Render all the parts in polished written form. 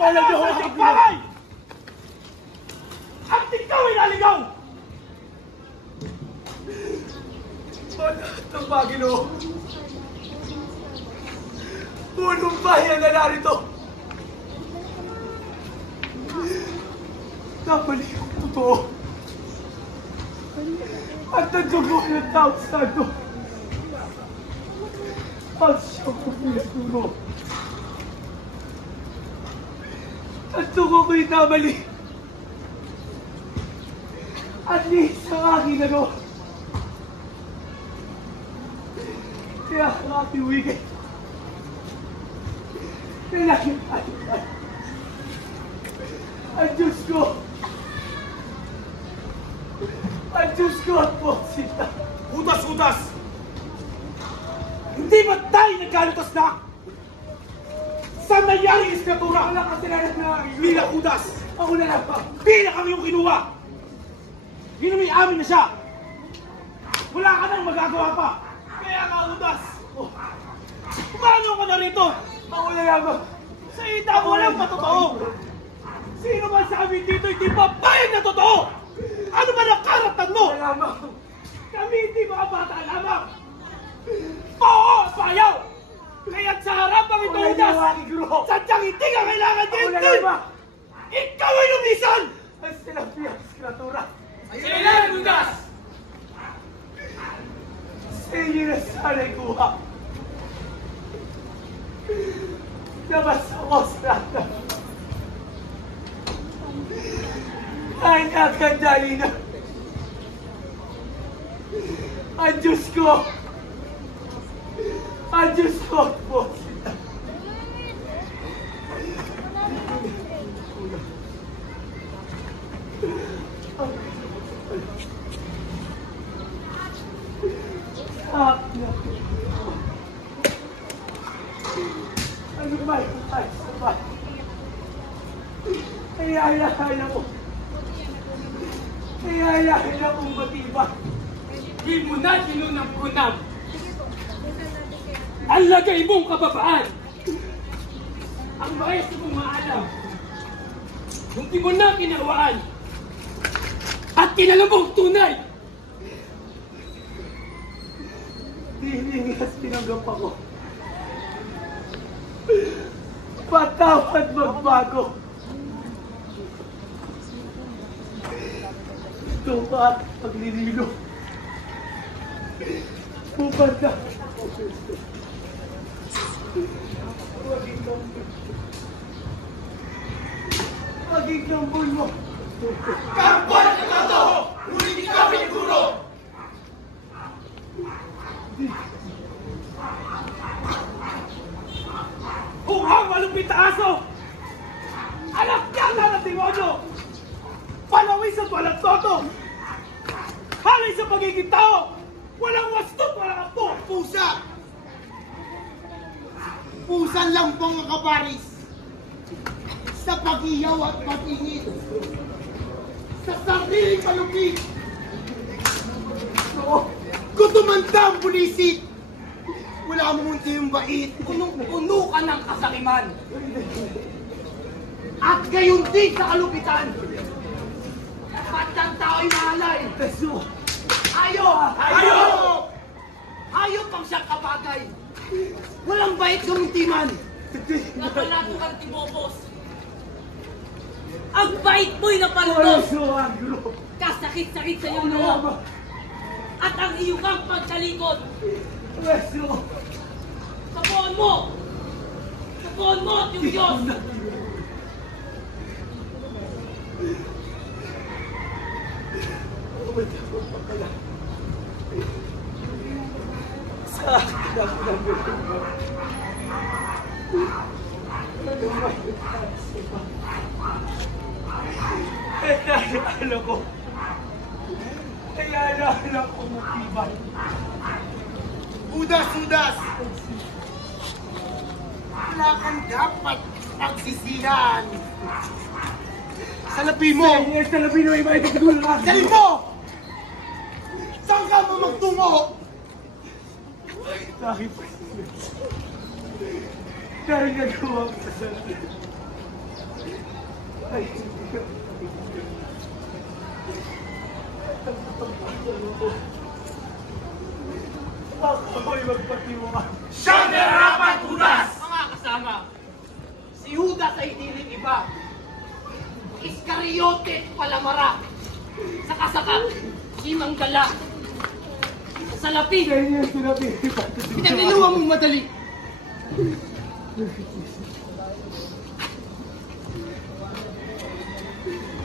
Wala daw ako bagay! At ikaw ay naligaw! Wala itong Bagino. Punong bayan na narito. Nabalik ang totoo. At nagdugo ng tao sa ano. At siyang pumulong. At dugo ko'y namali. At liit sa aking ano. Kaya ang aking wigay. Kailangan tayo. Ang Diyos ko. Ang Diyos ko at po sila. Utas! Hindi ba tayo nagkalutas na? Saan nangyari ang iskatura? Wala kasi na Mila Utas! Ako na lang pa. Di na kami yung kinuha! Ginumi amin na siya! Wala ka nang magagawa pa! Kaya ka Utas! Kumano ka na rito? Ako na lang pa. Sa ita mo walang patotoo! Sino ba sa amin dito hindi papayag na totoo? Ano ba ang karapatan mo? Kami hindi mga bata lamang! Oo! Payaw! Kaya't sa harapang ito Utas! Sadyang hindi ka kailangan din! Ikaw ay lumisan! Ang sinapiyang skratura! Kailangan Utas! Sa inyo na sana'y kuha! Labas ako sa lahat! Ay nakandali na! Ang Diyos ko! Ang Diyos ko po sila! Ano ba yung tayo sa bahay? Kaya mo. Kaya mong matibak. Di mo na ginunang-gunang. Ang lagay mong kababaan. Ang maestro mong maalam. Kung di mo na kinawaan. At kinalabog tunay. Hihingas tinanggap ako. Patawad magbago. Ito ba at paglilino? Pupanda. Maging kambol mo. Kambol ang totoo! Ngunit ikaw ay guro! Ang malupit na aso! Anak niya na demonyo! Palawin sa walang toto! Halay sa pagiging tao! Walang wastot, walang apo! Pusa! Pusa lang po ang kaparis sa pag-iyaw at pag-ingit sa sariling palupit. Kung tumanda ang bulisit, wala mo munti yung bait. Punong-puno ka ng kasakiman. At gayon din sa kalupitan. Ba't ang tao'y mahalay? Peso! Hayop ang siyang kabagay. Walang bait kumuntiman. Napalato kang tibobos. Ang bait mo'y napalutos. Kasakit-sakit sa iyong noo. At ang iyong kang pagkalikot. Peso! Sabuhan mo! Sabuhan mo at yung Diyos! Sa akin ang pinagulong mo. Kaya alam ko matibay. Udas! Wala kang dapat pagsisihan. Salapi mo! Salapi mo, iba ito kagulang ako. Salin mo! Saan ka mo magtungo? Dahil pa. Dahil nagawa ko sa salapi. Ako'y magpatiwa. Siya ang nararapat, Judas! Mga kasama, si Judas ay diling iba. Iskariote Palamara. Sa kasakat, si Manggala. Sa lapid, Kaya yung sinabi. pinaniluwa mong madali.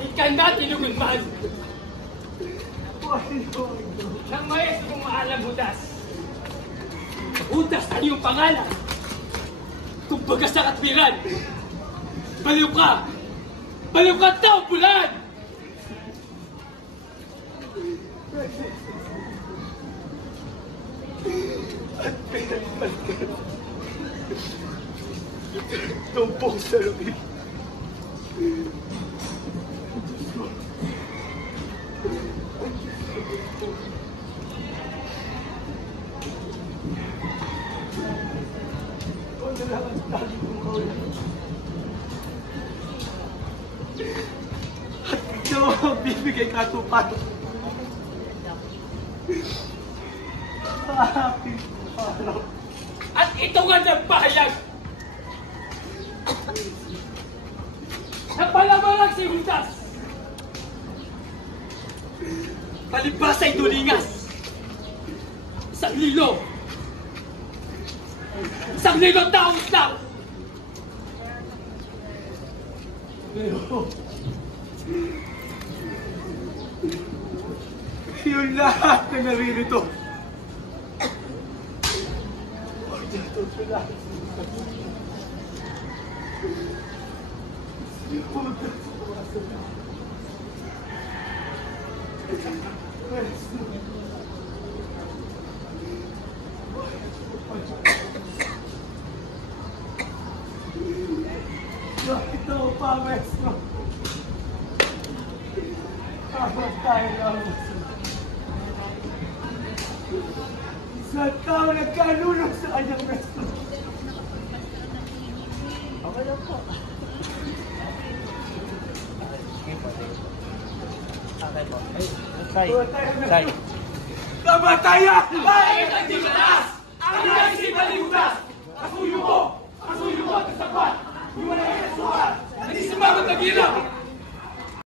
Ikaw na tinugulman. Nang maestro mong maalam, Judas. Judas, ano yung pangalan? Kung baga sa katwiran, baliw ka! Baliw ka, tao bulan! Tumpok sa lubid. At ito ang bibigay katupan. Aking araw. At ito nga nagpahayag. Napalamarag si Judas. Palibas ay dulingas. Isang lilo. Isang lilo taong lang. Pero yung lahat na naririto ay tutulad. Bakit ako pa, Maestro? Habang tayo lang, isang tao nagkalulong sa kanyang Maestro. Okay lang po. Tay. Kamatayan! Bakit ang di mataas? Ang naisipan ni Judas! Kasuyo mo! Kasuyo mo at kasapat! Iwan na yung kasuhan! At di sumama tagilap!